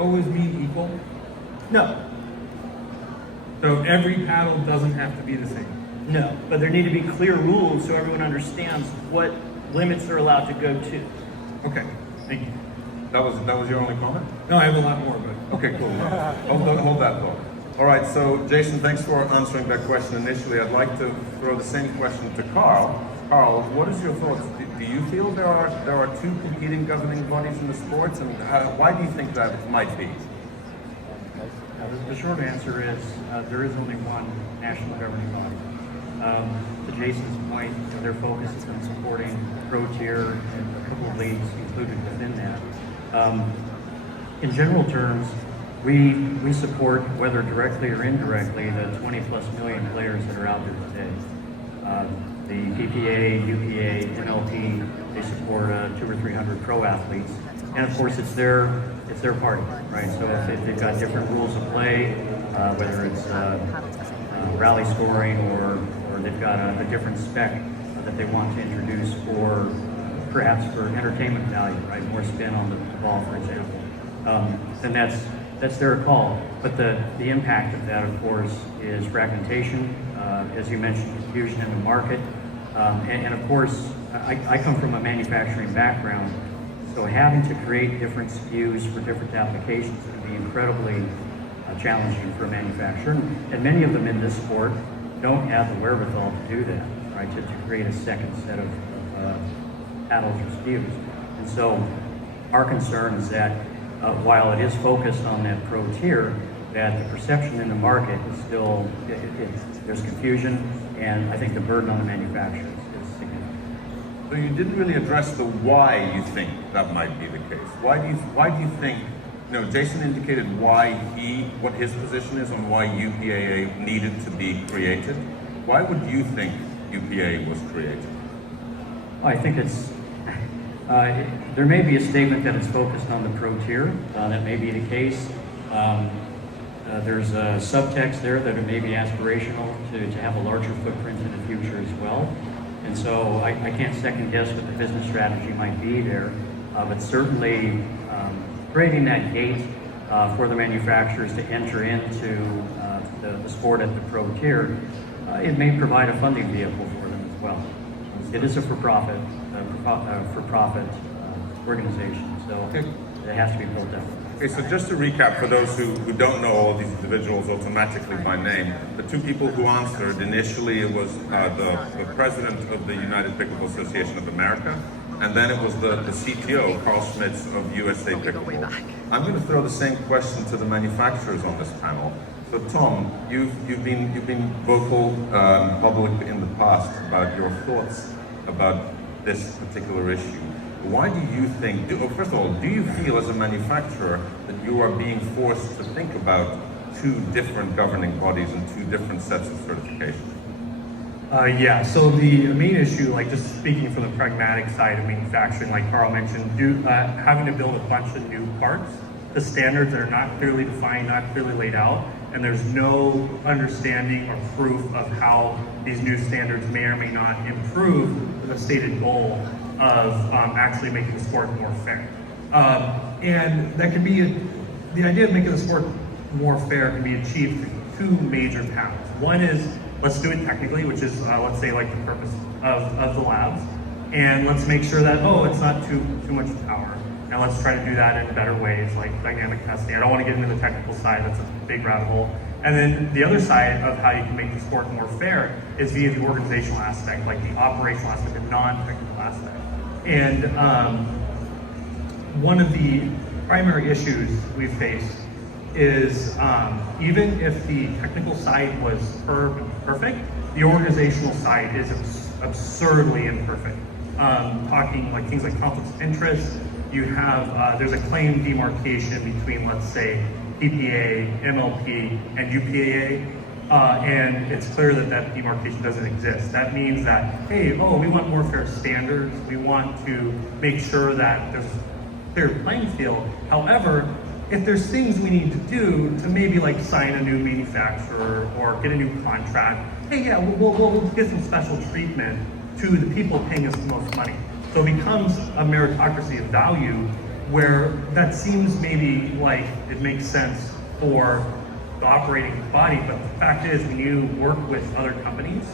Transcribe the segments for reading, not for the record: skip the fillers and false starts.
always mean equal? No, So every paddle doesn't have to be the same? no, but there need to be clear rules so everyone understands what limits they're allowed to go to. Okay, thank you. That was your only comment? No, I have a lot more, but Okay, cool. Hold that thought. All right, so Jason, thanks for answering that question initially. I'd like to throw the same question to Carl. Carl, what is your thoughts? Do you feel there are two competing governing bodies in the sports, and why do you think that might be? The short answer is there is only one national governing body. To Jason's point, their focus is on supporting pro tier and a couple of leagues included within that. In general terms, we support, whether directly or indirectly, the 20+ million players that are out there today. The UPA-A, UPA-A, NLP, they support 200 or 300 pro athletes, and of course it's their party, right? So if they've got different rules of play, whether it's rally scoring or they've got a different spec that they want to introduce for perhaps for entertainment value, right? More spin on the ball, for example. Then that's their call. But the impact of that, of course, is fragmentation, as you mentioned, confusion in the market, and of course, I come from a manufacturing background, so having to create different SKUs for different applications can be incredibly challenging for a manufacturer, and many of them in this sport don't have the wherewithal to do that, right? To create a second set of paddles or SKUs. And so our concern is that while it is focused on that pro tier, that the perception in the market is still, there's confusion, and I think the burden on the manufacturers is significant. So you didn't really address the why you think that might be the case. Why do you think, Jason indicated what his position is on why UPA-A needed to be created. Why would you think UPA was created? I think it's, there may be a statement that it's focused on the pro tier. That may be the case. There's a subtext there that it may be aspirational to have a larger footprint in the future as well. And so I can't second guess what the business strategy might be there, but certainly creating that gate for the manufacturers to enter into the sport at the pro tier, it may provide a funding vehicle for them as well. It is a for-profit organization, so it has to be built up. Okay, so just to recap for those who don't know all these individuals automatically by name, the two people who answered initially, it was the president of the United Pickleball Association of America, and then it was the CTO, Carl Schmits of USA Pickleball. I'm going to throw the same question to the manufacturers on this panel. So Tom, you've been vocal public in the past about your thoughts about this particular issue. Why do you think, first of all, do you feel as a manufacturer that you are being forced to think about two different governing bodies and two different sets of certification? Yeah, so the main issue, like just speaking from the pragmatic side of manufacturing, like Carl mentioned, having to build a bunch of new parts, the standards that are not clearly defined, not clearly laid out, and there's no understanding or proof of how these new standards may or may not improve the stated goal of actually making the sport more fair. And that can be, the idea of making the sport more fair can be achieved through two major paths. One is, let's do it technically, which is, let's say, like the purpose of the labs. And let's make sure that, it's not too much power. And let's try to do that in better ways, like dynamic testing. I don't want to get into the technical side, that's a big rabbit hole. And then the other side of how you can make the sport more fair is via the organizational aspect, like the operational aspect, the non-technical aspect. And one of the primary issues we face is even if the technical side was perfect, the organizational side is absurdly imperfect. Talking like things like conflicts of interest, you have, there's a claim demarcation between, let's say, PPA, MLP, and UPA-A, and it's clear that that demarcation doesn't exist. That means that, hey, we want more fair standards, we want to make sure that there's a clear playing field. However, if there's things we need to do to maybe like sign a new manufacturer or get a new contract, hey, yeah, we'll get some special treatment to the people paying us the most money. So it becomes a meritocracy of value where that seems maybe like it makes sense for the operating body, but the fact is when you work with other companies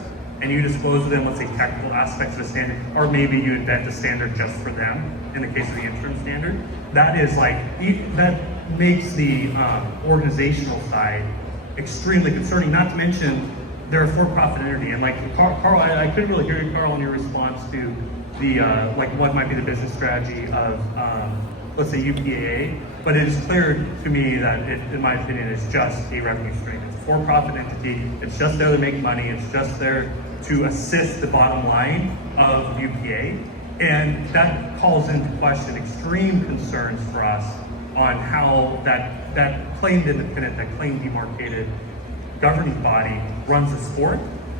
and you disclose to them, let's say, technical aspects of the standard, or maybe you invent a standard just for them, in the case of the interim standard, that is like, that makes the organizational side extremely concerning, not to mention they're a for-profit entity. And like, Carl, I couldn't really hear you, Carl, in your response to the, like what might be the business strategy of, let's say UPA-A, but it is clear to me that it, in my opinion, is just a revenue stream. It's a for-profit entity, it's just there to make money, it's just there to assist the bottom line of UPA, and that calls into question extreme concerns for us on how that claimed independent, that claimed demarcated governing body runs the sport.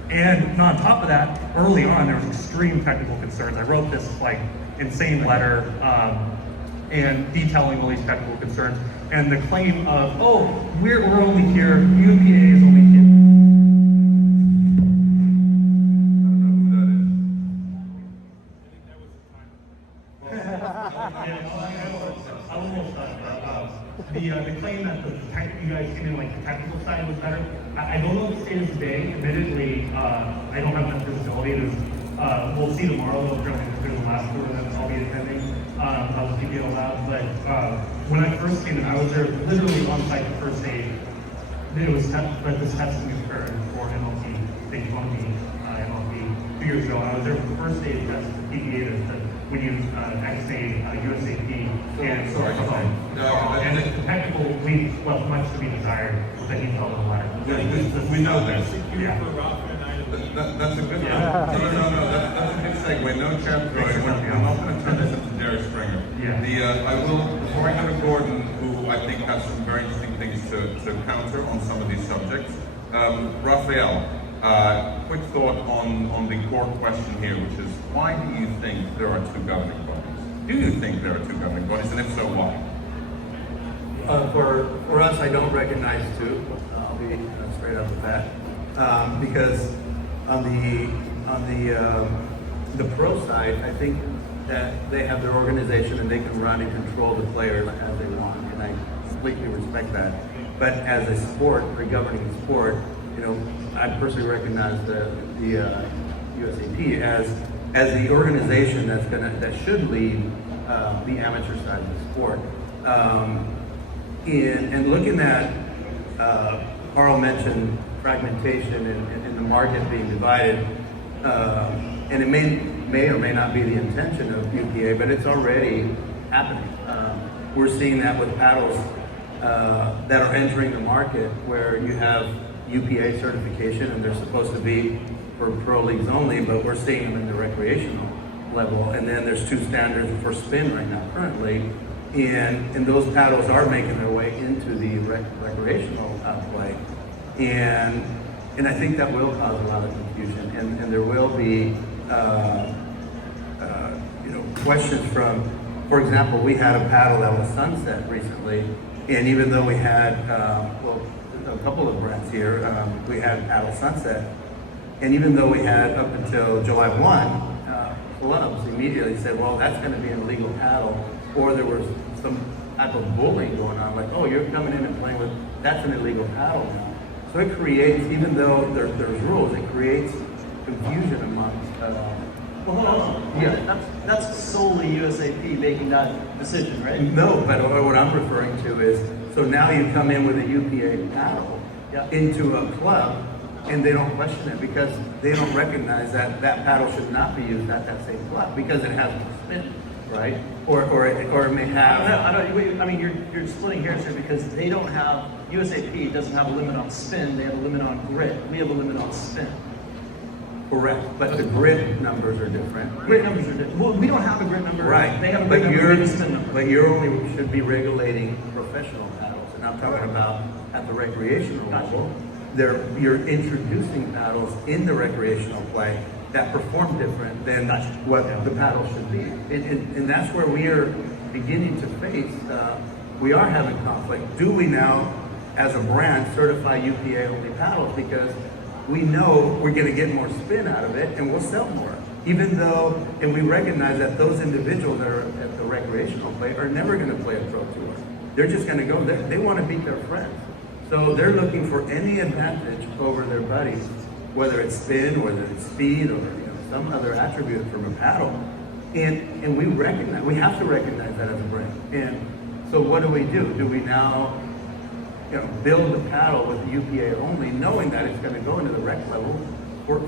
And on top of that, early on, there was extreme technical concerns. I wrote this like insane letter and detailing all these technical concerns, and the claim of, oh, we're only here, UPA is only here. The claim that you guys came in like the technical side was better. I don't know the state of today. Admittedly, I don't have that visibility. We'll see tomorrow. There's the last quarter that I'll be attending. I'll keep you allowed. But when I first came in, I was there literally on site the first day. It was that this testing occurred for MLT, Big Funky MLT 2 years ago. I was there for the first day of test for PPA when you XA, USAP, and and the technical leaves left much to be desired that he felt in the letter. We know that. Yeah. That's a good one. No. That's a good segue. No chapter. We're not going to turn this into Derek Springer. Yeah. I will, before I go to Gordan, who I think has some very interesting things to counter on some of these subjects. Rafael, quick thought on the core question here, which is, why do you think there are two governing bodies? Do you think there are two governing bodies, and if so, why? For us, I don't recognize two. I'll be straight off the bat, because on the pro side, I think that they have their organization and they can run and control the players as they want, and I completely respect that. But as a sport, a governing sport, I personally recognize the USAP as the organization that should lead the amateur side of the sport. And looking at, Carl mentioned fragmentation and the market being divided, and it may or may not be the intention of UPA, but it's already happening. We're seeing that with paddles that are entering the market, where you have UPA certification and they're supposed to be for pro leagues only, but we're seeing them in the recreational level. And then there's two standards for spin right now currently, and those paddles are making their way into the recreational play. And I think that will cause a lot of confusion, and there will be questions from, for example, we had a paddle that was sunset recently, and even though we had a couple of brands here, we had paddle sunset, and even though we had up until July 1, clubs immediately said, well, that's going to be an illegal paddle, or there was some type of bullying going on, like, oh, you're coming in and playing with, that's an illegal paddle now. So it creates, even though there's rules, it creates confusion amongst. Well, hold on. Yeah, that's solely USAP making that decision, right? No, but what I'm referring to is, so now you come in with a UPA paddle into a club, and they don't question it because they don't recognize that paddle should not be used at that same club because it has no spin, right? Or it may have. I mean, you're splitting hairs here because they don't have, USAP doesn't have a limit on spin, they have a limit on grit. We have a limit on spin. Correct, but the grit numbers are different. Grit numbers are different. Well, we don't have a grit number. Right. They have a grit number, we have a spin number. But you're only should be regulating professional paddles, and I'm talking about at the recreational level. You're introducing paddles in the recreational play that perform different than what the paddle should be, and that's where we are beginning to face. We are having conflict. Do we now, as a brand, certify UPA only paddles because we know we're going to get more spin out of it and we'll sell more, even though, and we recognize that those individuals that are at the recreational play are never going to play a pro tour. They're just going to go there. They want to beat their friends. So they're looking for any advantage over their buddies, whether it's spin, whether it's speed, or some other attribute from a paddle. And we have to recognize that as a brand. And so what do? Do we now build a paddle with UPA only, knowing that it's going to go into the rec level for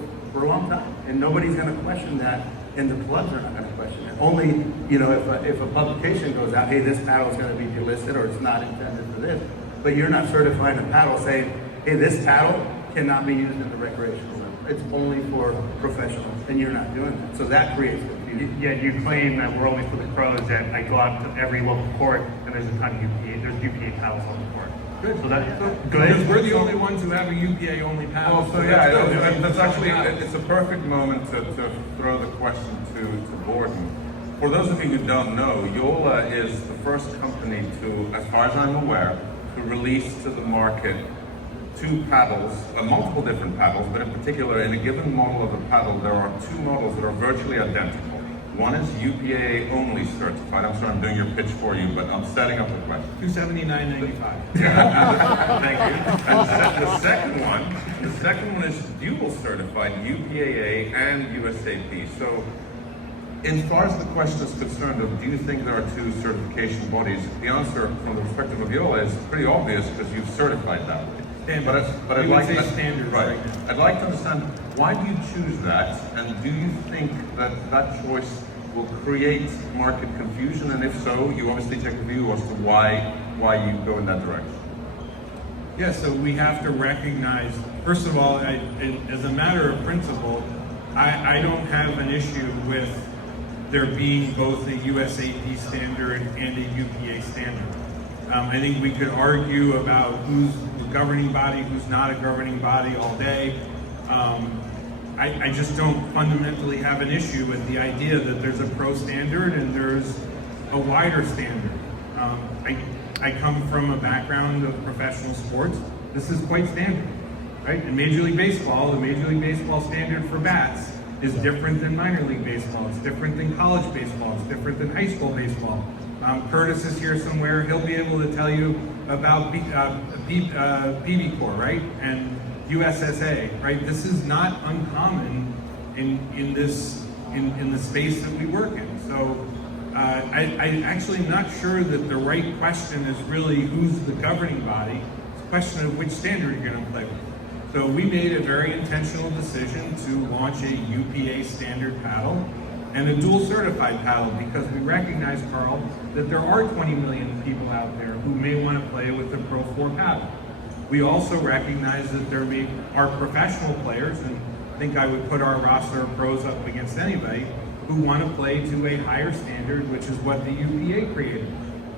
a long time, and nobody's going to question that, and the clubs are not going to question it. Only if a publication goes out, hey, this paddle is going to be delisted or it's not intended for this, but you're not certifying a paddle saying, hey, this paddle cannot be used in the recreational level. It's only for professionals, and you're not doing that. So that creates confusion. Yet you claim that we're only for the pros, and I go out to every local court, and there's a ton of UPA. There's UPA paddles on the court. Good. So that's Because good. we're the only ones who have a UPA only paddle. Well, so yeah, that's actually, it's a perfect moment to throw the question to Gordan. For those of you who don't know, Joola is the first company to, as far as I'm aware, to release to the market two paddles, multiple different paddles, but in particular, in a given model of a paddle, there are two models that are virtually identical. One is UPA only certified. I'm sorry, I'm doing your pitch for you, but I'm setting up the question. $279.95. Thank you. And the second one is dual certified, UPA-A and USAP. So, as far as the question is concerned of do you think there are two certification bodies, the answer from the perspective of Joola is pretty obvious because you've certified that way. But I'd We would like say to standards right. right now. I'd like to understand why do you choose that, and do you think that that choice will create market confusion? And if so, you obviously take a view as to why you go in that direction. Yeah, so we have to recognize, first of all, as a matter of principle, I don't have an issue with there being both a USAP standard and a UPA standard. I think we could argue about who's the governing body, who's not a governing body all day. I just don't fundamentally have an issue with the idea that there's a pro standard and there's a wider standard. I come from a background of professional sports. This is quite standard, right? In Major League Baseball, the Major League Baseball standard for bats is different than minor league baseball. It's different than college baseball. It's different than high school baseball. Curtis is here somewhere. He'll be able to tell you about BB Corps, right? And USSA, right? This is not uncommon in the space that we work in. So I actually am not sure that the right question is really who's the governing body. It's a question of which standard you're going to play with. So we made a very intentional decision to launch a UPA standard paddle and a dual certified paddle because we recognize, Carl, that there are 20 million people out there who may want to play with a Pro 4 paddle. We also recognize that there are professional players, and I think I would put our roster of pros up against anybody, who want to play to a higher standard, which is what the UPA created.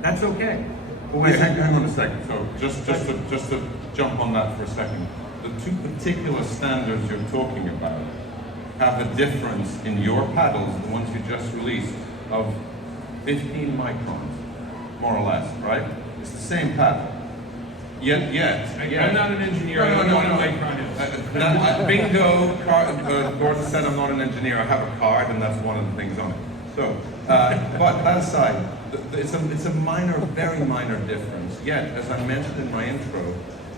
That's okay. But wait, hang on a second. So just to jump on that for a second. The two particular standards you're talking about have a difference in your paddles, the ones you just released, of 15 microns, more or less, right? It's the same paddle. Yet. I'm not an engineer. I don't know what a micron is. Bingo. Gordan said I'm not an engineer. I have a card, and that's one of the things on it. So, but that aside, it's a minor, very minor difference. Yet, as I mentioned in my intro,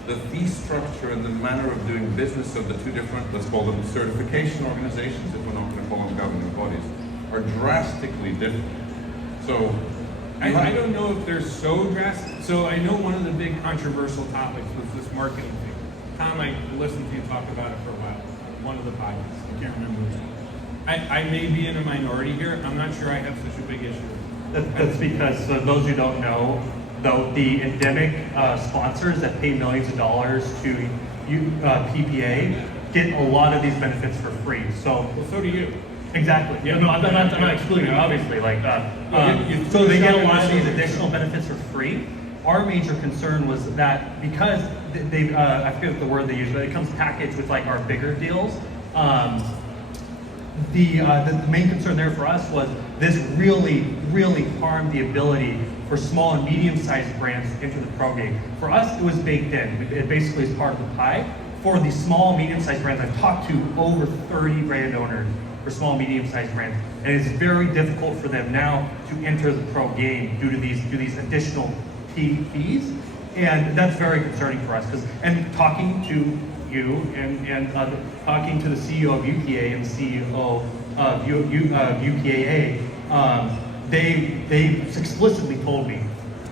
the fee structure and the manner of doing business of the two different, let's call them certification organizations, if we're not going to call them governing bodies, are drastically different. So, I don't know if they're so drastic. So I know one of the big controversial topics was this marketing thing. Tom, I listened to you talk about it for a while. One of the podcasts. I can't remember which one. I may be in a minority here. I'm not sure I have such a big issue. That's because, for those who don't know, though, the endemic sponsors that pay millions of dollars to PPA get a lot of these benefits for free. So, Well, so do you. exactly. Yeah, no, I'm not excluding it, obviously. So they get a lot of these additional benefits for free. Our major concern was that because they, I forget the word they use, but it comes packaged with like our bigger deals. The main concern there for us was this really harmed the ability for small and medium-sized brands to enter the pro game. For us, it was baked in. It basically is part of the pie. For the small, medium-sized brands, I've talked to over 30 brand owners for small, medium-sized brands. And it's very difficult for them now to enter the pro game due to these additional fees. And that's very concerning for us. And talking to you and talking to the CEO of UPA and the CEO of UPA-A, they explicitly told me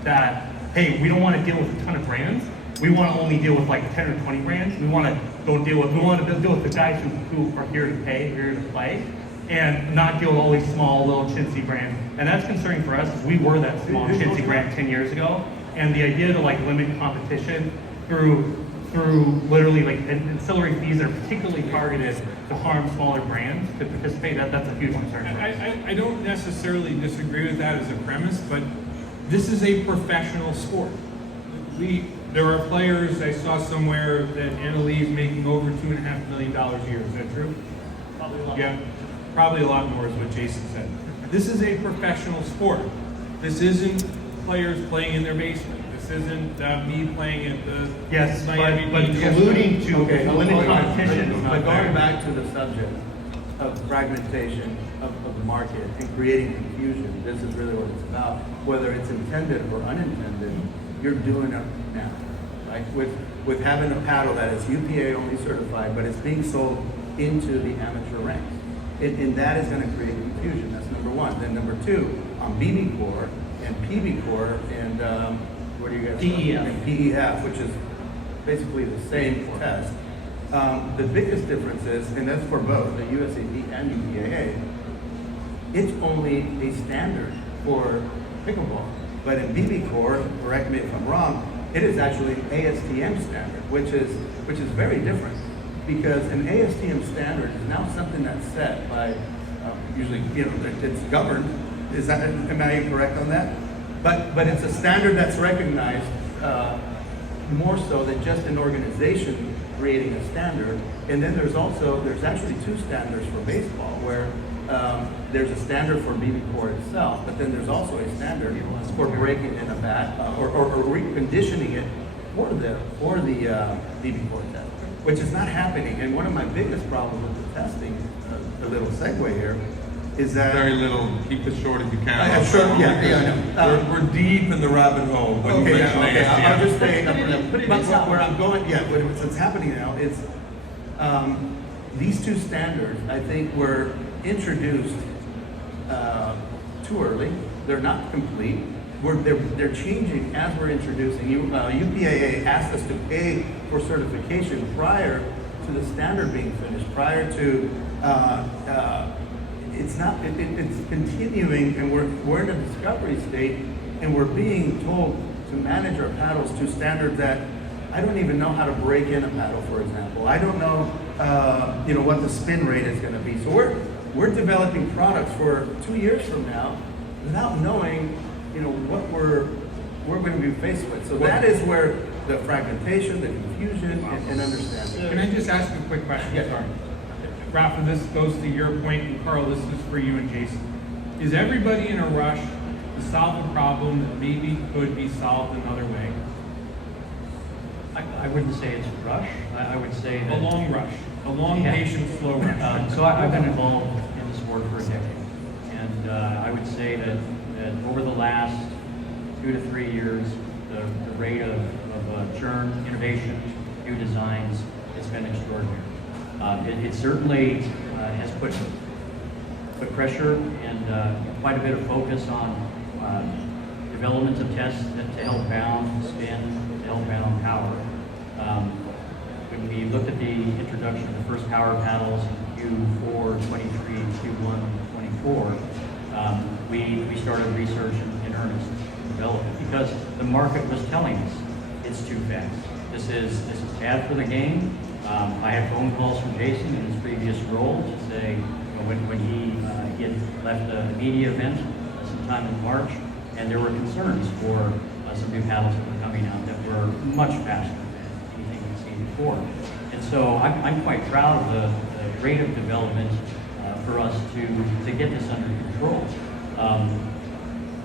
that, hey, we don't want to deal with a ton of brands. We want to only deal with like 10 or 20 brands. We want to deal with the guys who are here to pay, here to play, and not deal with all these small little chintzy brands. And that's concerning for us because we were that small chintzy brand 10 years ago. And the idea to like limit competition through literally like ancillary fees that are particularly targeted to harm smaller brands to participate, that's a huge concern. I don't necessarily disagree with that as a premise, but this is a professional sport. There are players, I saw somewhere that Annalise making over $2.5 million a year. Is that true? Probably a lot. Yeah, probably a lot more is what Jason said. This is a professional sport. This isn't players playing in their basement. This isn't me playing at the Yes, Miami but Beach. alluding to Okay, limited competition is but not going fair. back to the subject of fragmentation of the market and creating confusion, this is really what it's about. Whether it's intended or unintended, you're doing it now, right? With having a paddle that is UPA only certified, but it's being sold into the amateur ranks. And that is going to create confusion. That's number one. Then number two, on BB Core and PB Core and what do you guys PEF. And PEF, which is basically the same test. The biggest difference is, and that's for both the USAP and UPA-A, it's only a standard for pickleball. But in BB Core, correct me if I'm wrong, it is actually an ASTM standard, which is very different. Because an ASTM standard is now something that's set by, usually, it's governed. Am I incorrect on that? But it's a standard that's recognized more so than just an organization creating a standard. And then there's actually two standards for baseball, where there's a standard for BB Core itself, but then there's also a standard for breaking in a bat or reconditioning it for the BB Core test, which is not happening. And one of my biggest problems with the testing, a little segue here, is that Very little. Keep it short as you can. Sure, yeah, I know. We're deep in the rabbit hole. When you mention ASTM. I'll just say, Put it in but itself. where I'm going, what's happening now is these two standards, I think, were introduced too early. They're not complete. They're changing as we're introducing. UPA-A asked us to pay for certification prior to the standard being finished, prior to it's continuing, and we're in a discovery state, and we're being told to manage our paddles to standards that I don't even know how to break in a paddle, for example. I don't know, what the spin rate is going to be. So we're developing products for 2 years from now without knowing, what we're going to be faced with. So that is where the fragmentation, the confusion, and understanding. Can I just ask a quick question? Yeah. Sorry. Rafa, this goes to your point, and Carl, this is for you and Jason. Is everybody in a rush to solve a problem that maybe could be solved another way? I wouldn't say it's a rush. I would say A that. long rush, a long, Yeah. patient, slow rush. So I've been involved in the sport for a decade, and I would say that over the last 2 to 3 years, the rate of churn, innovation, new designs, it's been extraordinary. It certainly has put pressure and quite a bit of focus on development of tests to help bound spin, to help bound power. When we looked at the introduction of the first power paddles in Q4 23 and Q1 24, we started research in earnest development because the market was telling us it's too fast. This is bad for the game. I have phone calls from Jason in his previous role to say, when he had left a media event sometime in March, and there were concerns for some new paddles that were coming out that were much faster than anything we've seen before. And so I'm quite proud of the rate of development for us to get this under control.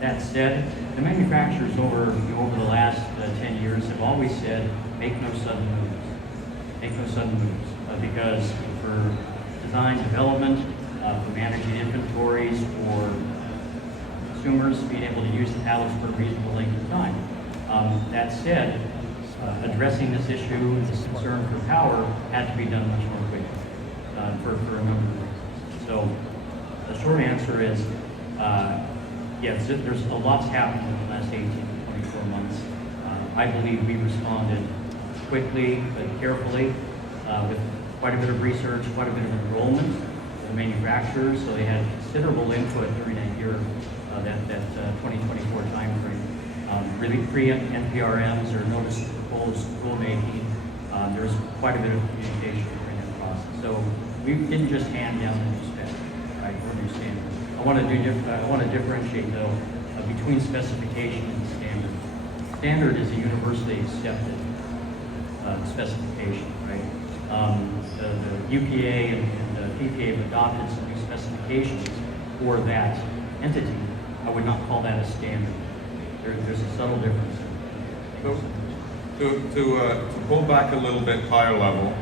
That said, the manufacturers over the last 10 years have always said, make no sudden moves. Make no sudden moves. Because for design development, for managing inventories, for consumers being able to use the paddles for a reasonable length of time. That said, addressing this issue, this concern for power, had to be done much more quickly for a number of reasons. So the short answer is, yes, there's a lot's happened in the last 18 to 24 months. I believe we responded quickly but carefully with quite a bit of research, quite a bit of enrollment of the manufacturers, so they had considerable input during that year, that 2024 timeframe. Really pre-NPRMs or notice of proposed rulemaking. There was quite a bit of communication during that process. So we didn't just hand down the new spec, right, or new standard. I want to differentiate though between specification and standard. Standard is a universally accepted specification, right? The UPA and the PPA have adopted some new specifications for that entity. I would not call that a standard. There's a subtle difference. So, to pull back a little bit higher level,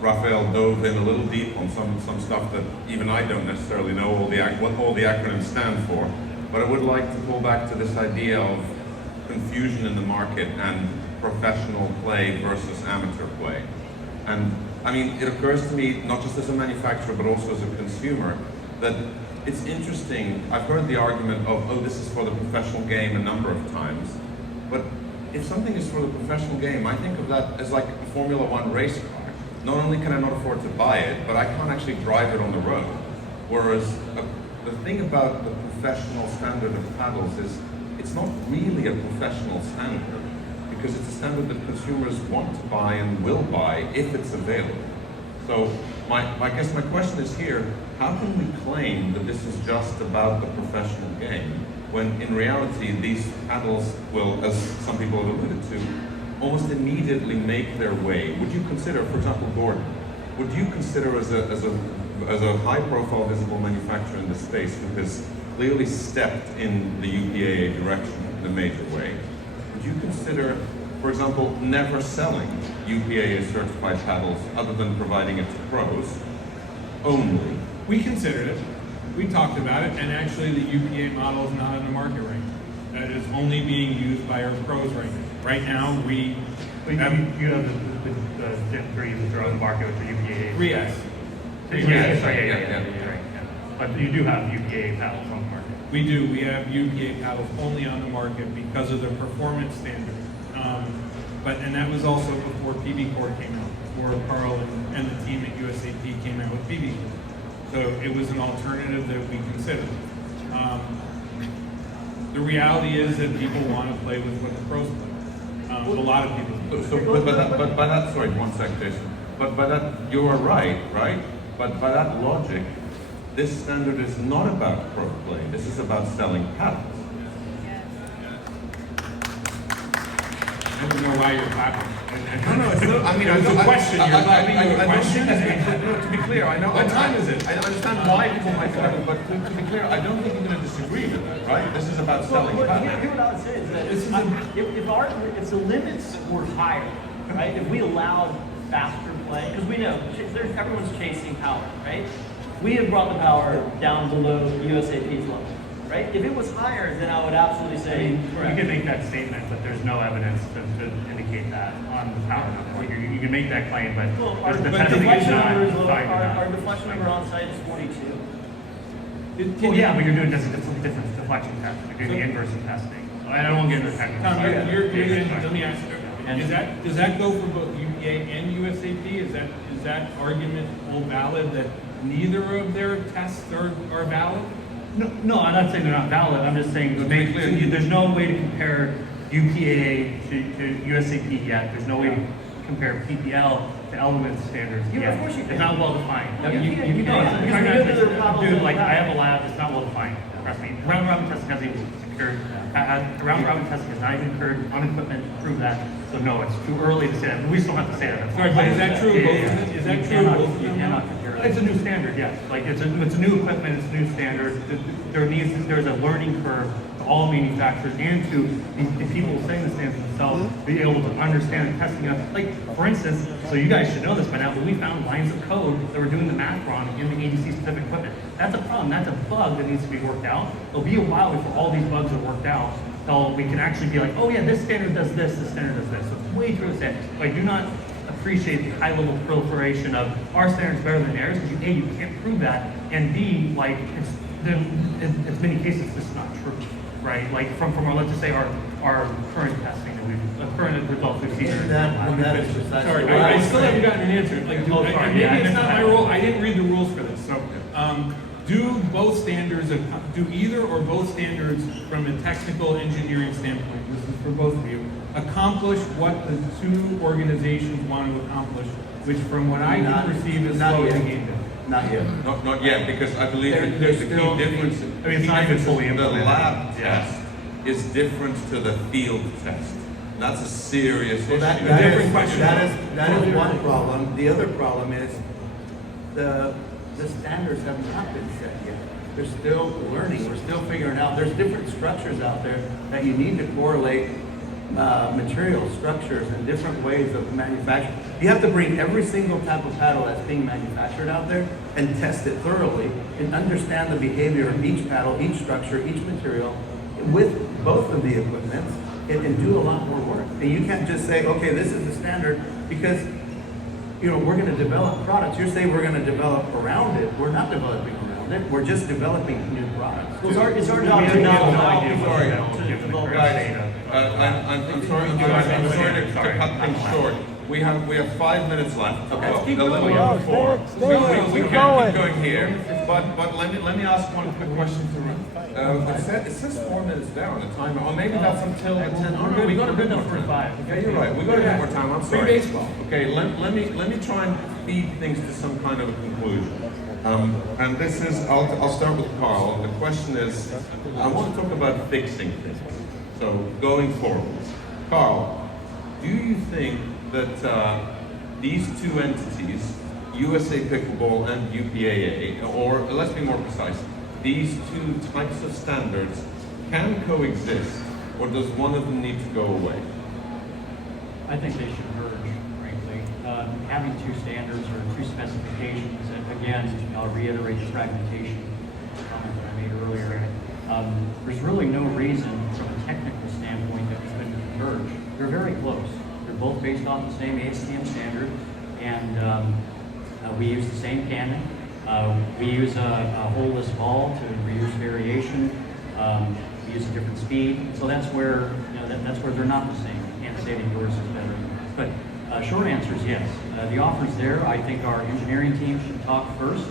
Rafael dove in a little deep on some stuff that even I don't necessarily know what all the acronyms stand for. But I would like to pull back to this idea of confusion in the market and professional play versus amateur play. And I mean, it occurs to me, not just as a manufacturer, but also as a consumer, that it's interesting. I've heard the argument of, oh, this is for the professional game a number of times. But if something is for the professional game, I think of that as like a Formula One race car. Not only can I not afford to buy it, but I can't actually drive it on the road. Whereas the thing about the professional standard of paddles is it's not really a professional standard, because it's a standard that consumers want to buy and will buy if it's available. So I guess my question is here, how can we claim that this is just about the professional game, when in reality these paddles will, as some people have alluded to, almost immediately make their way? Would you consider, for example, Gordan, would you consider as a high-profile visible manufacturer in the space who has clearly stepped in the UPA-A direction in a major way, would you consider, for example, never selling UPA-A certified paddles other than providing it to pros only? We considered it. We talked about it, and actually the UPA model is not on the market right now. That is only being used by our pros right now. Right now, we You have the Gen 3s that are on the market with the UPA-A. 3S. Yeah. But you do have UPA paddles on the market. We do. We have UPA paddles only on the market because of the performance standard. And that was also before PB Core came out, before Carl and the team at USAP came out with PB Core. So it was an alternative that we considered. The reality is that people want to play with what the pros play. A lot of people. But by that, sorry, one sec, Jason. But by that, you are right? But by that logic, this standard is not about pro play. This is about selling paddles. I don't know why you're clapping. No, it's not. I mean, it's a question. You're clapping to a question. To be clear, I know. What time is it? I understand why people might clap, but to be clear, I don't think you're going to disagree with that, right? This is about selling paddles. Here what I would say is that if the limits were higher, right? If we allowed faster play, because we know everyone's chasing power, right? We have brought the power down below USAP's level, right? If it was higher, then I would absolutely say You can make that statement, but there's no evidence to indicate that on the power number. You can make that claim, but our the testing is deflection not number is low. tied to that. Our deflection number on site is 42. Well, yeah, but you're doing just a different deflection test. You're doing the inverse of testing. I don't want to get into technical. Tom, stuff. let me ask you, does that go for both UPA and USAP? Is that argument all valid that neither of their tests are valid? No, I'm not saying they're not valid. I'm just saying there's no way to compare UPA to USAP yet. There's no way to compare PPL to element standards yet. Of course you can. It's not well defined. You can. Dude, like I have a lab. It's not well defined. Trust me. Round robin testing hasn't even secured. Round robin testing has not even occurred on equipment to prove that. So no, it's too early to say that. We still have to say that. Sorry, but is that true? Is that true? You cannot compare that. It's a new standard, yes. Like it's a new equipment. It's a new standard. There's a learning curve all manufacturers and to the people setting the standards themselves be able to understand and testing up. Like, for instance, so you guys should know this by now, but we found lines of code that were doing the math wrong in the ADC specific equipment. That's a problem. That's a bug that needs to be worked out. It'll be a while before all these bugs are worked out. So we can actually be like, oh yeah, this standard does this standard does this. So it's way too early. Like, do not appreciate the high level proliferation of our standards better than theirs, because you can't prove that, and B, like, in many cases it's just not true, right? Like from our, let's just say our current testing that current results we've seen. And that is precisely Sorry, why I still haven't gotten an answer. Like, maybe it's not my rule. I didn't read the rules for this. So, do both standards, do either or both standards from a technical engineering standpoint, this is for both of you, accomplish what the two organizations want to accomplish, which from what I can perceive is not slowing yet. the game down? Not yet. Not yet, because I believe They're the still- key difference. I mean, it's not even fully The implemented. lab Yeah. test is different to the field test. That's a serious Well, issue. different question. that is one problem. The other problem is the standards have not been set yet. They're still learning. We're still figuring out. There's different structures out there that you need to correlate material structures and different ways of manufacturing. You have to bring every single type of paddle that's being manufactured out there and test it thoroughly and understand the behavior of each paddle, each structure, each material with both of the equipments and do a lot more work. And you can't just say, okay, this is the standard because we're going to develop products. You're saying we're going to develop around it. We're not developing around it. We're just developing new products. It's our job to not allow people Sorry. to develop. I'm sorry to cut things short. We have 5 minutes left. Okay. Well, Keep a little going. over four. Stay We keep can't keep going. going here. But let me ask one quick question to Ruth. It says 4 minutes down the timer, or maybe that's until 10. We're good. We got a good number for 5. Yeah, you're right. We got a bit more time. I'm sorry. baseball. Okay, let me try and feed things to some kind of a conclusion. And this is, I'll start with Carl. The question is, I want to talk about fixing things. So going forward, Carl, do you think that these two entities, USA Pickleball and UPA-A, or let's be more precise, these two types of standards can coexist, or does one of them need to go away? I think they should merge, frankly. Having two standards or two specifications, and again, I'll reiterate the fragmentation comment that I made earlier. There's really no reason from a technical standpoint that we couldn't converge. They're very close. They're both based off the same ASTM standard, and we use the same cannon. We use a holeless ball to reduce variation. We use a different speed. So that's where that's where they're not the same. You can't say that yours is better. But short answer is yes. The offer's there. I think our engineering team should talk first,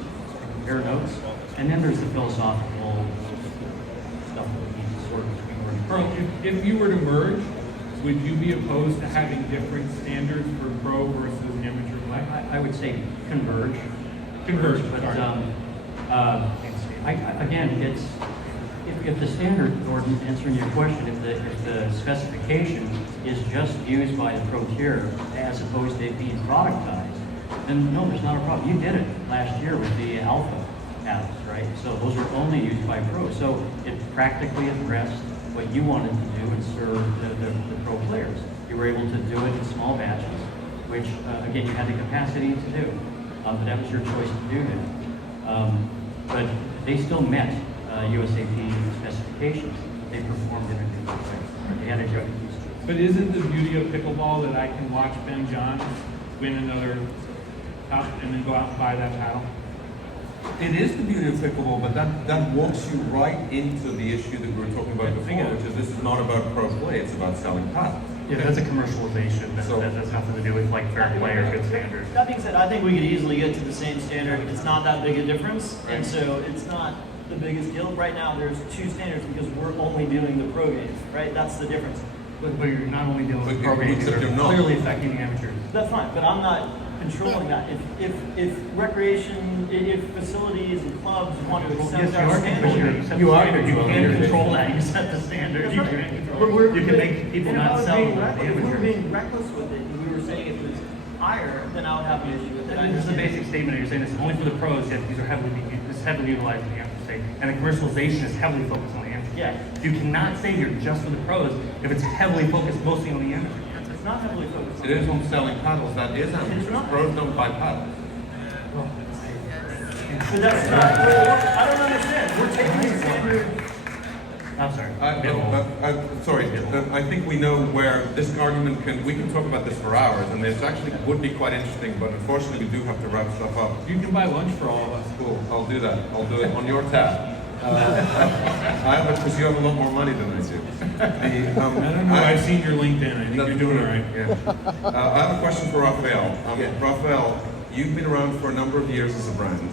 compare notes, and then there's the philosophical stuff that we need to sort between Carl, if you were to merge, would you be opposed to having different standards for pro versus amateur play? I would say converge. Converge, But sorry. again, it's if the standard, Gordan, answering your question, if the specification is just used by the pro tier as opposed to it being productized, then no, there's not a problem. You did it last year with the alpha paddles, right? So those are only used by pro. So it practically addressed what you wanted to do and serve the pro players. You were able to do it in small batches, which again, you had the capacity to do. But that was your choice to do that. But they still met USAP specifications. They performed in a good way. They had a good use. But isn't the beauty of pickleball that I can watch Ben Johns win another cup and then go out and buy that paddle? It is the beauty of pickleball, but that walks you right into the issue that we were talking about before, which is this is not about pro play, it's about selling paddles. Yeah, that's a commercialization. That has nothing to do with like fair play or good standards. That being said, I think we could easily get to the same standard. It's not that big a difference, and so it's not the biggest deal. Right now, there's two standards because we're only doing the pro games, right? That's the difference. But you're not only dealing with But programs that you're are not. clearly affecting the amateurs. That's fine, but I'm not controlling that. If recreation, if facilities and clubs want to accept our standard, You can't control that. You set the standard. You can't control it. You can make people not sell If we were amateurs. being reckless with it, and we were saying it was higher, then I would have an issue with it. This is the basic statement. You're saying this is only for the pros, yet these are heavily utilized in the amateur state, and the commercialization is heavily focused on the amateur. Yeah. You cannot say you're just for the pros if it's heavily focused mostly on the amateur. It's not heavily focused on It is on selling paddles. That is ambitious. not. Pros don't buy paddles. But that's not, I don't understand. We're taking the standard. I'm sorry. Sorry, I think we know where this argument can, we can talk about this for hours, and this actually would be quite interesting, but unfortunately we do have to wrap stuff up. You can buy lunch for all of us. Cool, I'll do that. I'll do it on your tab. I have it because you have a lot more money than I do. I don't know, I've seen your LinkedIn, I think you're doing all right. Yeah. I have a question for Rafael. Rafael, you've been around for a number of years as a brand.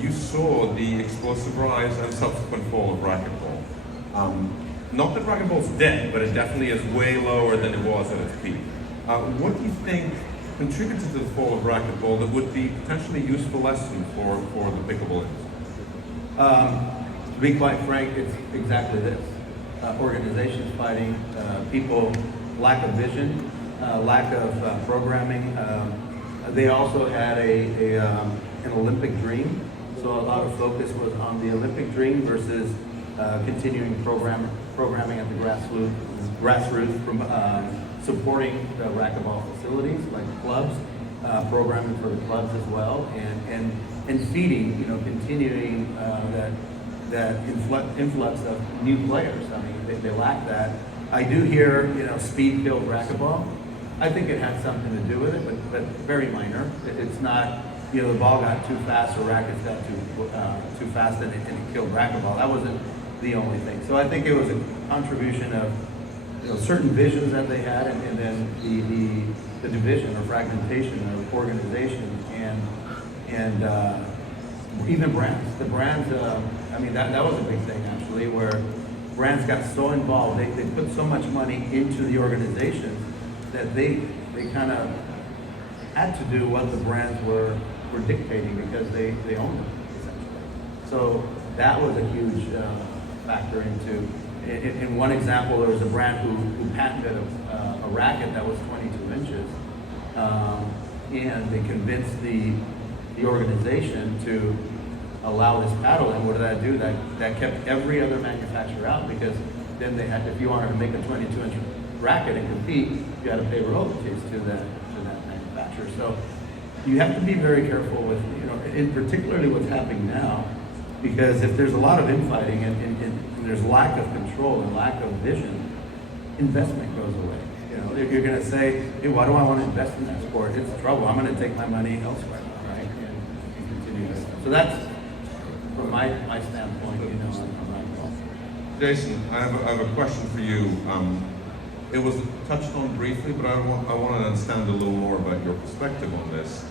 You saw the explosive rise and subsequent fall of racquetball. Not that racquetball's dead, but it definitely is way lower than it was at its peak. What do you think contributed to the fall of racquetball that would be potentially useful lesson for the pickleball industry? To be quite frank, it's exactly this. Organizations fighting, people lack of vision, lack of programming. They also had an Olympic dream, so a lot of focus was on the Olympic dream versus continuing programming at the grassroots from supporting the racquetball facilities like clubs, programming for the clubs as well, and feeding, continuing that influx of new players. I mean, they lack that. I do hear, speed killed racquetball. I think it had something to do with it, but very minor. It's not, the ball got too fast or rackets got too fast and it killed racquetball. That wasn't the only thing. So I think it was a contribution of certain visions that they had, and then the division or fragmentation of organizations and even brands. The brands, that was a big thing actually, where brands got so involved, they put so much money into the organizations that they kind of had to do what the brands were dictating because they owned them essentially. So that was a huge factor into. In one example, there was a brand who patented a racket that was 22 inches, and they convinced the organization to allow this paddle. And what did that do? That kept every other manufacturer out, because then they had, if you wanted to make a 22-inch racket and compete, you had to pay royalties to that manufacturer. So you have to be very careful with, in particularly what's happening now, because if there's a lot of infighting and there's lack of control and lack of vision, investment goes away. You're going to say, hey, why do I want to invest in that sport? It's trouble. I'm going to take my money elsewhere, right? And continue this. So that's, from my standpoint, from racquetball. Jason, I have a question for you. It was touched on briefly, but I want to understand a little more about your perspective on this.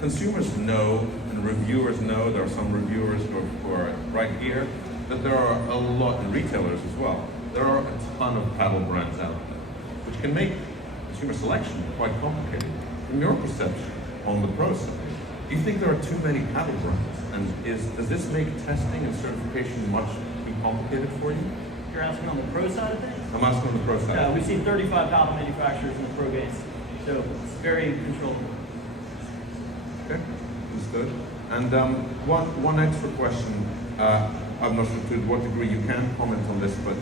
Consumers know and reviewers know, there are some reviewers who are right here, that there are a lot, and retailers as well, there are a ton of paddle brands out there, which can make consumer selection quite complicated. From your perception on the pro side, do you think there are too many paddle brands? And does this make testing and certification much too complicated for you? You're asking on the pro side of things? I'm asking on the pro side. Yeah, we've seen 35 paddle manufacturers in the pro base, so it's very controllable. Okay, understood. And one extra question. I'm not sure to what degree you can comment on this, but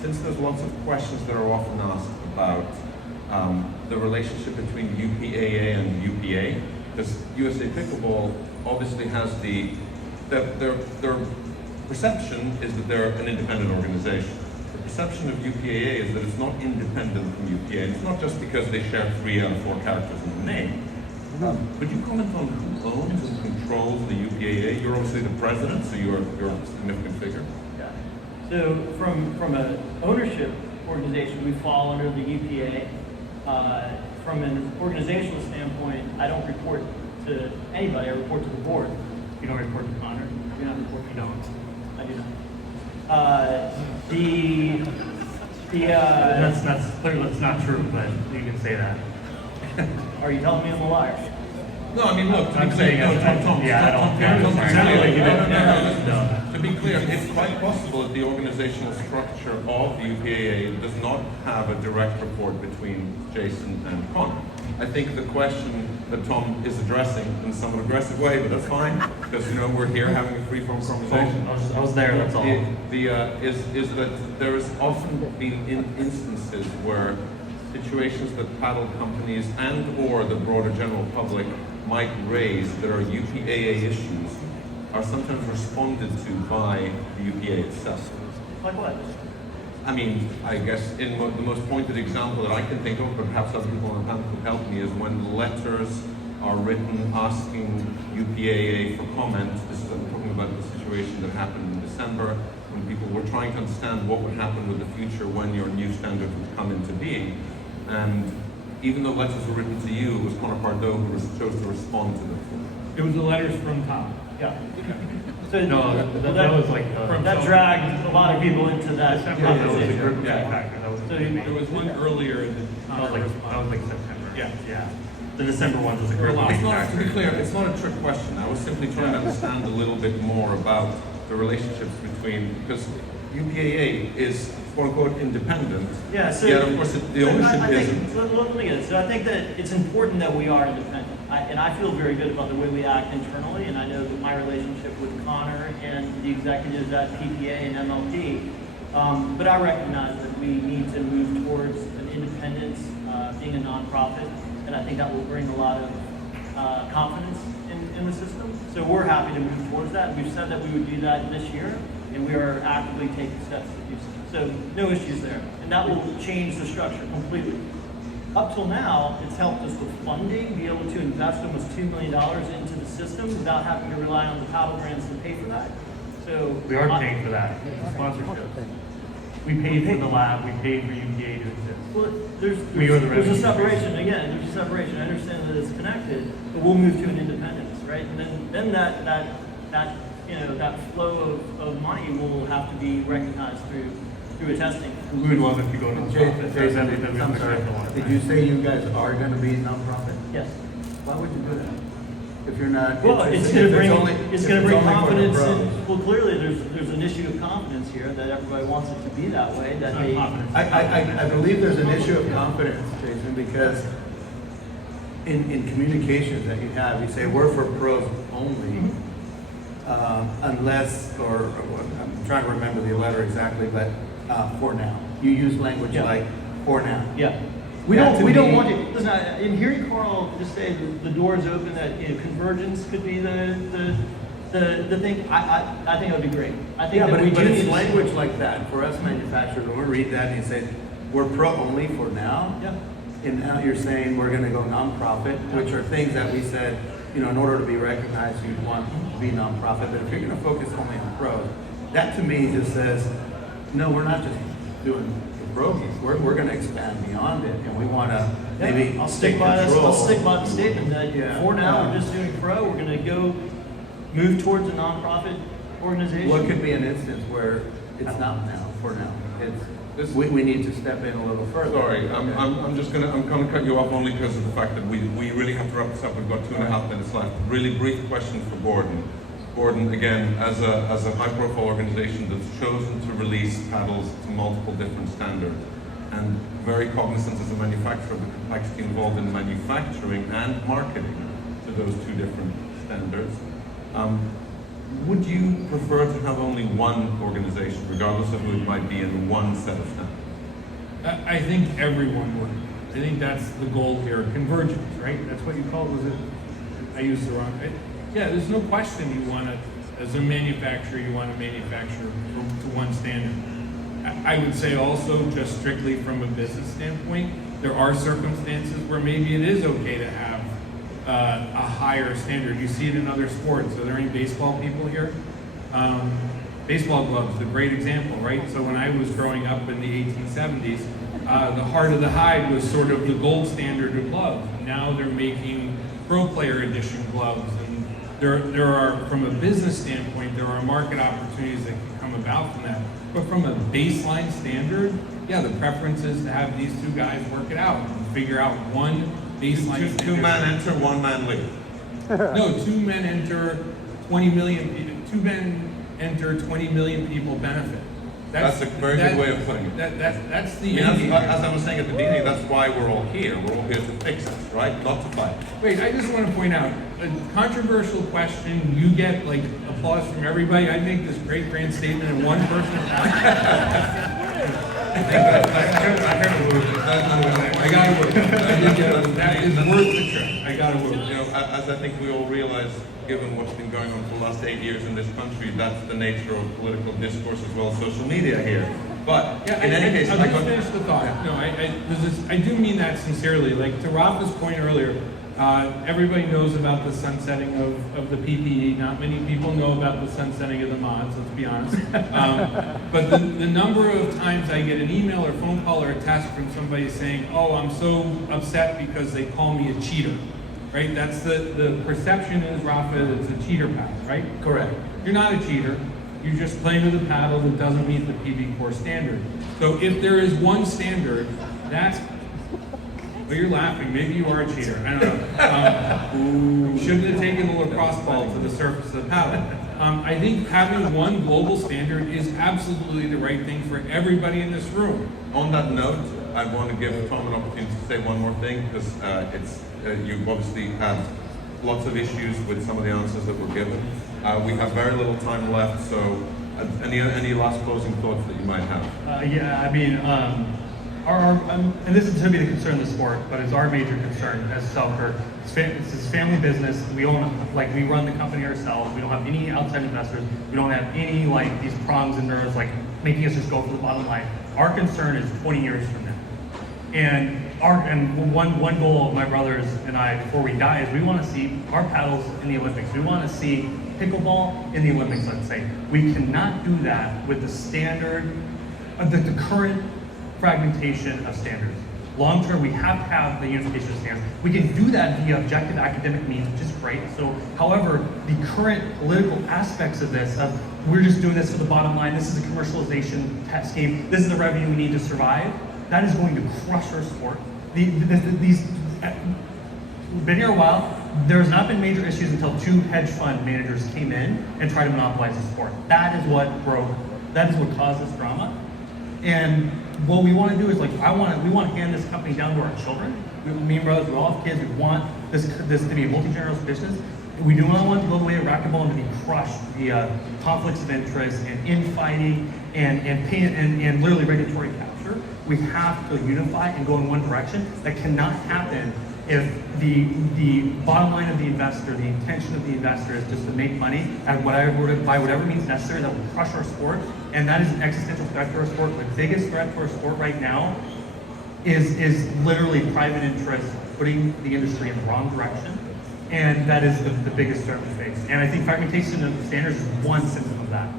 since there's lots of questions that are often asked about the relationship between UPA-A and UPA, because USA Pickleball obviously has their perception is that they're an independent organization. The perception of UPA-A is that it's not independent from UPA, and it's not just because they share 3 out of 4 characters in the name. Could you comment on who owns and controls the UPA-A? You're obviously the president, so you're a significant figure. Yeah. So from an ownership organization, we fall under the UPA. From an organizational standpoint, I don't report to anybody. I report to the board. You don't report to Connor? I do not report. You don't. I do not. That's clearly that's not true, but you can say that. Are you telling me I'm a liar? No, I mean, look, to I'm be clear, saying, no, Tom, yeah, I don't- no, to be clear, it's quite possible that the organizational structure of the UPA-A does not have a direct report between Jason and Connor. I think the question that Tom is addressing in some aggressive way, but that's fine, because, you know, we're here having a free-form conversation. I was there, that's all. Is that there has often been instances where situations that paddle companies and or the broader general public might raise that are UPA-A issues are sometimes responded to by the UPA itself. Like what? I mean, I guess the most pointed example that I can think of, but perhaps other people on the panel could help me, is when letters are written asking UPA-A for comment. This is, I'm talking about the situation that happened in December, when people were trying to understand what would happen with the future when your new standard would come into being. And even though letters were written to you, it was Connor Pardo who chose to respond to them. It was the letters from Tom. Yeah. So No, that was like, that dragged a lot of people into that that was a conversation. group Yeah. factor, that was. So There was one earlier that That Connor was like responded. September. Yeah. Yeah. The December one was a group It's not, to factor. be clear, it's not a trick question. I was simply trying to understand a little bit more about the relationships between, because UPA-A is quote unquote independent. Yeah, so Yet, of course, the so ownership I think, isn't. let me get it. So I think that it's important that we are independent. And I feel very good about the way we act internally, and I know that my relationship with Connor and the executives at PPA and MLP, but I recognize that we need to move towards an independence, being a nonprofit, and I think that will bring a lot of confidence in the system. So we're happy to move towards that. We've said that we would do that this year, and we are actively taking steps to do so. So no issues there, and that will change the structure completely. Up till now, it's helped us with funding, be able to invest almost $2 million into the system without having to rely on the paddle grants to pay for that. So We are paying for that, sponsorship. We paid for the lab, we paid for UPA to exist. Well, We are the there's a revenue separation, again, there's a separation. I understand that it's connected, but we'll move to an independence, right? And then that you know, that flow of money will have to be recognized through a testing. We would love if you go to the profit. Jason, because we I'm sorry, understand the did line. you say you guys are gonna be nonprofit? Yes. Why would you do that? If you're not. Well, it's if going to bring only- it's if going to bring only for the confidence pros. in. Well, clearly there's an issue of confidence here that everybody wants it to be that way. That they I believe there's an issue of confidence, Jason, because in communications that you have, you say we're for pros only, unless, or I'm trying to remember the letter exactly, but for now. You use language Yeah. like for now. Yeah. We That don't. to Don't me- want it. Listen, in hearing Carl just say the door is open, that convergence could be the thing. I think that would be great. I think Yeah, that we but do it's need language like that for us manufacturers. When we read that and you say we're pro only for now, Yeah. and now you're saying we're going to go nonprofit, which are things that we said, you know, in order to be recognized, you want to be nonprofit. But if you're going to focus only on pros, that to me just says, no, we're not just doing the pro games. We're going to expand beyond it, and we want to maybe I'll stick take by this. control. I'll stick by the statement that Yeah. for now we're just doing pro. We're going to go move towards a nonprofit organization. What could be an instance where it's not now, for now? We need to step in a little further. Sorry, I'm just gonna cut you off only because of the fact that we really have to wrap this up. We've got 2.5 minutes left. Really brief question for Gordan. Gordan, again, as a high-profile organization that's chosen to release paddles to multiple different standards, and very cognizant as a manufacturer of the complexity involved in manufacturing and marketing to those two different standards. Would you prefer to have only one organization, regardless of who it might be, in one set of standards? I think everyone would. I think that's the goal here. Convergence, right? That's what you call it. Was it? I used the wrong. Yeah, there's no question you want to, as a manufacturer, you want to manufacture to one standard. I would say also, just strictly from a business standpoint, there are circumstances where maybe it is okay to have a higher standard. You see it in other sports. Are there any baseball people here? Baseball gloves, a great example, right? So when I was growing up in the 1870s, the heart of the hide was sort of the gold standard of gloves. Now they're making pro player edition gloves, and there are, from a business standpoint, there are market opportunities that can come about from that. But from a baseline standard, yeah, the preference is to have these two guys work it out and figure out one baseline standard. Two-man enter, one-man leave. No, 2 men enter 20 million people. 2 men enter 20 million people benefit. That's a very good way of putting it. That's I the mean, end game. as I was saying at the beginning, that's why we're all here. We're all here to fix this, right? Not to fight. Wait, I just want to point out a controversial question. You get like applause from everybody. I make this great grand statement, and one person. I got to whoop. I did get a, that is worth the trip. I got to whoop. You know, as I think we all realize, given what's been going on for the last 8 years in this country, that's the nature of political discourse as well as social media here. But Yeah, in any case, I'll just finish the thought. No, I do mean that sincerely. Like to Rafa's point earlier, everybody knows about the sunsetting of the PPE. Not many people know about the sunsetting of the mods, let's be honest. But the number of times I get an email or phone call or a text from somebody saying, oh, I'm so upset because they call me a cheater, right? That's the perception is, Rafa, it's a cheater paddle, right? Correct. You're not a cheater. You're just playing with a paddle that doesn't meet the PB Core standard. So if there is one standard, that's, well, you're laughing. Maybe you are a cheater. I don't know. Shouldn't have taken the lacrosse ball to the surface of the paddle. I think having one global standard is absolutely the right thing for everybody in this room. on that note, I want to give Tom an opportunity to say one more thing, because you've obviously had lots of issues with some of the answers that were given. We have very little time left, so any last closing thoughts that you might have? Yeah, I mean, and this is to be the concern of the sport, but it's our major concern as Selkirk. It's this family business. We own, like, we run the company ourselves. We don't have any outside investors. We don't have any, like, these prongs and nerves, like, making us just go for the bottom line. Our concern is 20 years from now. And one goal of my brothers and I before we die is we want to see our paddles in the Olympics. We want to see pickleball in the Olympics, let's say. We cannot do that with the standard, the current fragmentation of standards. Long term, we have to have the unification of standards. We can do that via objective academic means, which is great. So, however, the current political aspects of this, of we're just doing this for the bottom line, this is a commercialization test scheme, this is the revenue we need to survive, that is going to crush our sport. These been here a while. There has not been major issues until two hedge fund managers came in and tried to monopolize the sport. That is what broke. That is what caused this drama. And what we want to do is, like, we want to hand this company down to our children. Me and brothers, we all have kids. We want this to be a multi-generational business. We do not want to go the way of racquetball and to be crushed via conflicts of interest and infighting and literally regulatory capture. We have to unify and go in one direction. That cannot happen if the bottom line of the investor, the intention of the investor is just to make money at by whatever means necessary that will crush our sport. And that is an existential threat to our sport. The biggest threat to our sport right now is literally private interests putting the industry in the wrong direction. And that is the biggest threat we face. And I think fragmentation of the standards is one symptom of that.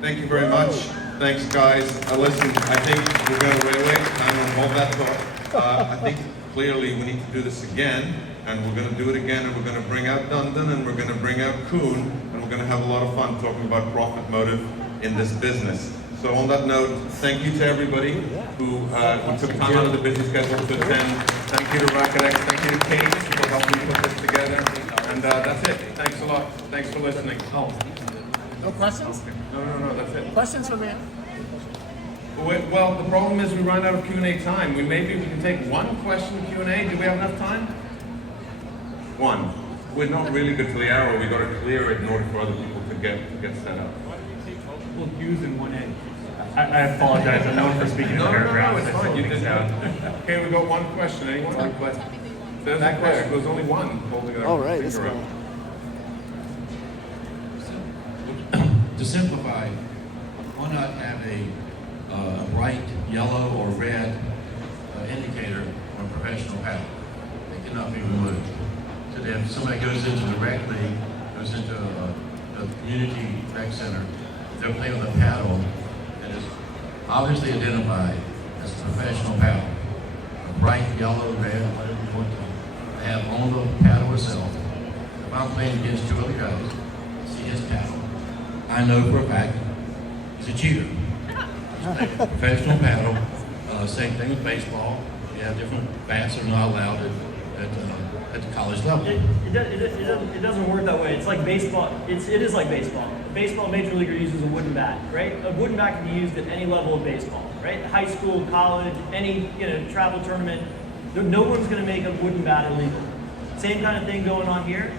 Thank you very much. Thanks, guys. Listen, I think we're going to wait. I'm going to hold that thought. I think clearly we need to do this again, and we're going to do it again, and we're going to bring out Dundon, and we're going to bring out Kuhn, and we're going to have a lot of fun talking about profit motive in this business. So on that note, thank you to everybody who took time out of the busy schedule to attend. Thank you to RacquetX. Thank you to Kaye for helping put this together. And that's it. Thanks a lot. Thanks for listening. No questions? No, that's it. Questions for me? Well, the problem is we run out of Q&A time. Maybe we can take one question Q&A. Do we have enough time? One. We're not really good to the hour. We've got to clear it in order for other people to get set up. Well, Q's in 1A. I apologize. I'm known for speaking in paragraphs. It's fine. You did that. Okay, we got one question. Anyone? One question. There's a question. There's only one holding it up. All right, let's go. To simplify, why not have a bright yellow or red indicator on professional paddle? They cannot be removed. So that if somebody goes into the rec league, goes into a community rec center, they're playing with a paddle that is obviously identified as a professional paddle. A bright yellow, red, whatever you want to have on the paddle itself. If I'm playing against two other guys, see his paddle, I know for a fact he's a cheater. Professional paddle, same thing with baseball. You have different bats that are not allowed at the college level. It doesn't work that way. It's like baseball. It is like baseball. Baseball, major leaguer uses a wooden bat, right? A wooden bat can be used at any level of baseball, right? High school, college, any travel tournament. No one's going to make a wooden bat illegal. Same kind of thing going on here.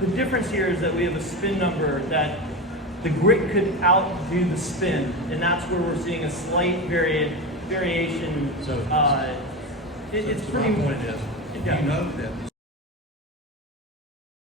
The difference here is that we have a spin number that the grit could outdo the spin, and that's where we're seeing a slight variation. So It's my pretty. point is, if Yeah. you know that the